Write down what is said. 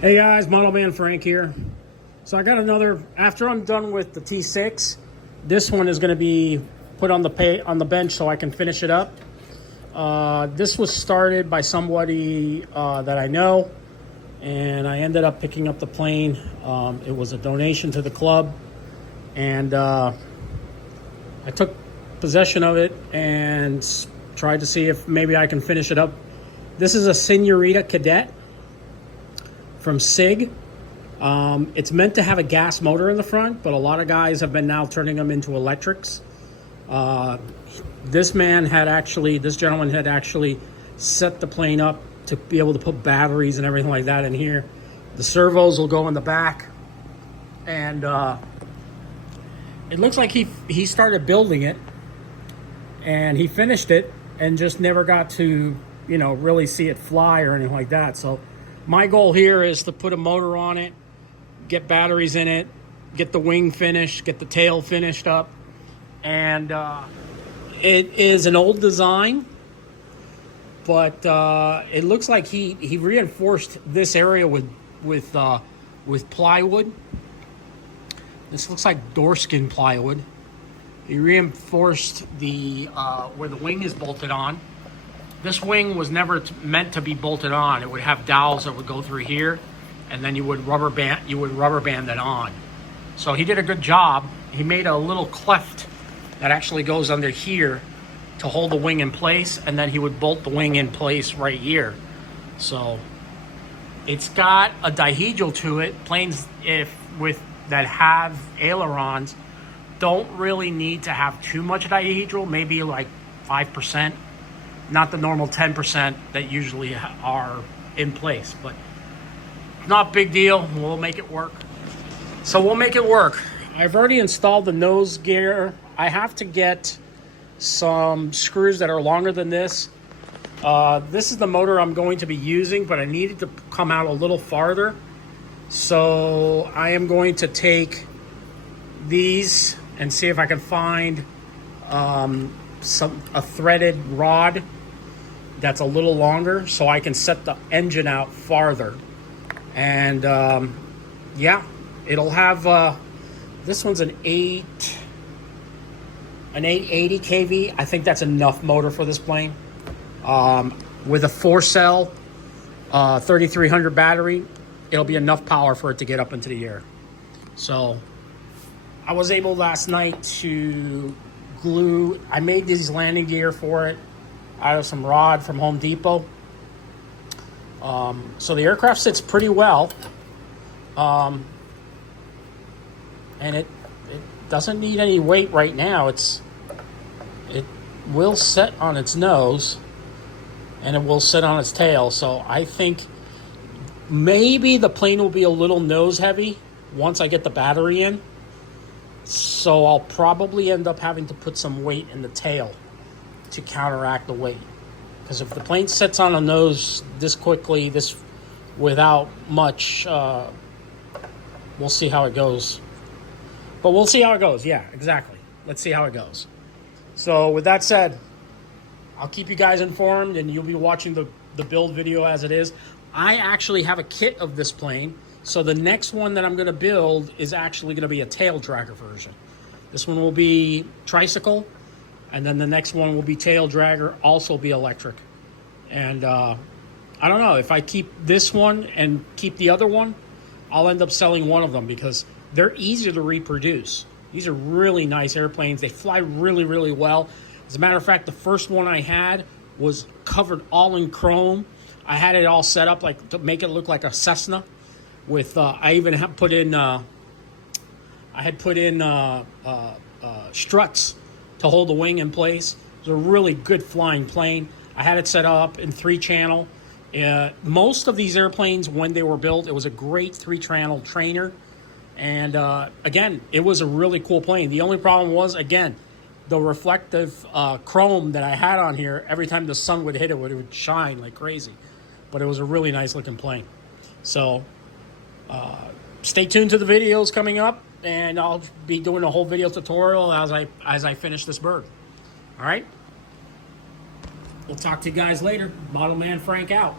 Hey guys, Model Man Frank here. So I got another, after I'm done with the T6, this one is going to be put on the bench so I can finish it up. This was started by somebody that I know, and I ended up picking up the plane. It was a donation to the club, and I took possession of it and tried to see if maybe I can finish it up. This is a Seniorita Cadet from Sig. It's meant to have a gas motor in the front, but a lot of guys have been now turning them into electrics. This gentleman had actually set the plane up to be able to put batteries and everything like that in here. The servos will go in the back, and it looks like he started building it and he finished it and just never got to, really see it fly or anything like that. So my goal here is to put a motor on it, get batteries in it, get the wing finished, get the tail finished up. And it is an old design, but it looks like he reinforced this area with plywood. This looks like doorskin plywood. He reinforced the where the wing is bolted on. This wing was never meant to be bolted on. It would have dowels that would go through here, and then you would rubber band it on. So he did a good job. He made a little cleft that actually goes under here to hold the wing in place, and then he would bolt the wing in place right here. So it's got a dihedral to it. Planes that have ailerons don't really need to have too much dihedral, maybe like 5%. Not the normal 10% that usually are in place, but not big deal. We'll make it work. So we'll make it work. I've already installed the nose gear. I have to get some screws that are longer than this. This is the motor I'm going to be using, but I needed to come out a little farther. So I am going to take these and see if I can find a threaded rod that's a little longer so I can set the engine out farther. And yeah, it'll have this one's an 880 kV. I think that's enough motor for this plane. With a 4-cell 3300 battery, it'll be enough power for it to get up into the air. So I was able last night to glue, I made these landing gear for it out of some rod from Home Depot. So the aircraft sits pretty well. And it doesn't need any weight right now. It will set on its nose and it will sit on its tail. So I think maybe the plane will be a little nose heavy once I get the battery in. So I'll probably end up having to put some weight in the tail to counteract the weight. Because if the plane sits on a nose this quickly, without much, we'll see how it goes. But we'll see how it goes. Yeah, exactly. Let's see how it goes. So with that said, I'll keep you guys informed, and you'll be watching the build video as it is. I actually have a kit of this plane. So the next one that I'm going to build is actually going to be a tail dragger version. This one will be tricycle, and then the next one will be tail dragger, also be electric. And I don't know, if I keep this one and keep the other one, I'll end up selling one of them because they're easier to reproduce. These are really nice airplanes. They fly really, really well. As a matter of fact, the first one I had was covered all in chrome. I had it all set up like to make it look like a Cessna. With I even have put in struts to hold the wing in place. It's a really good flying plane. I had it set up in 3-channel. Most of these airplanes, when they were built, it was a great 3-channel trainer. And again, it was a really cool plane. The only problem was, again, the reflective chrome that I had on here. Every time the sun would hit it, it would shine like crazy. But it was a really nice looking plane. So stay tuned to the videos coming up, and I'll be doing a whole video tutorial as I finish this bird. All right? We'll talk to you guys later. Model Man Frank out.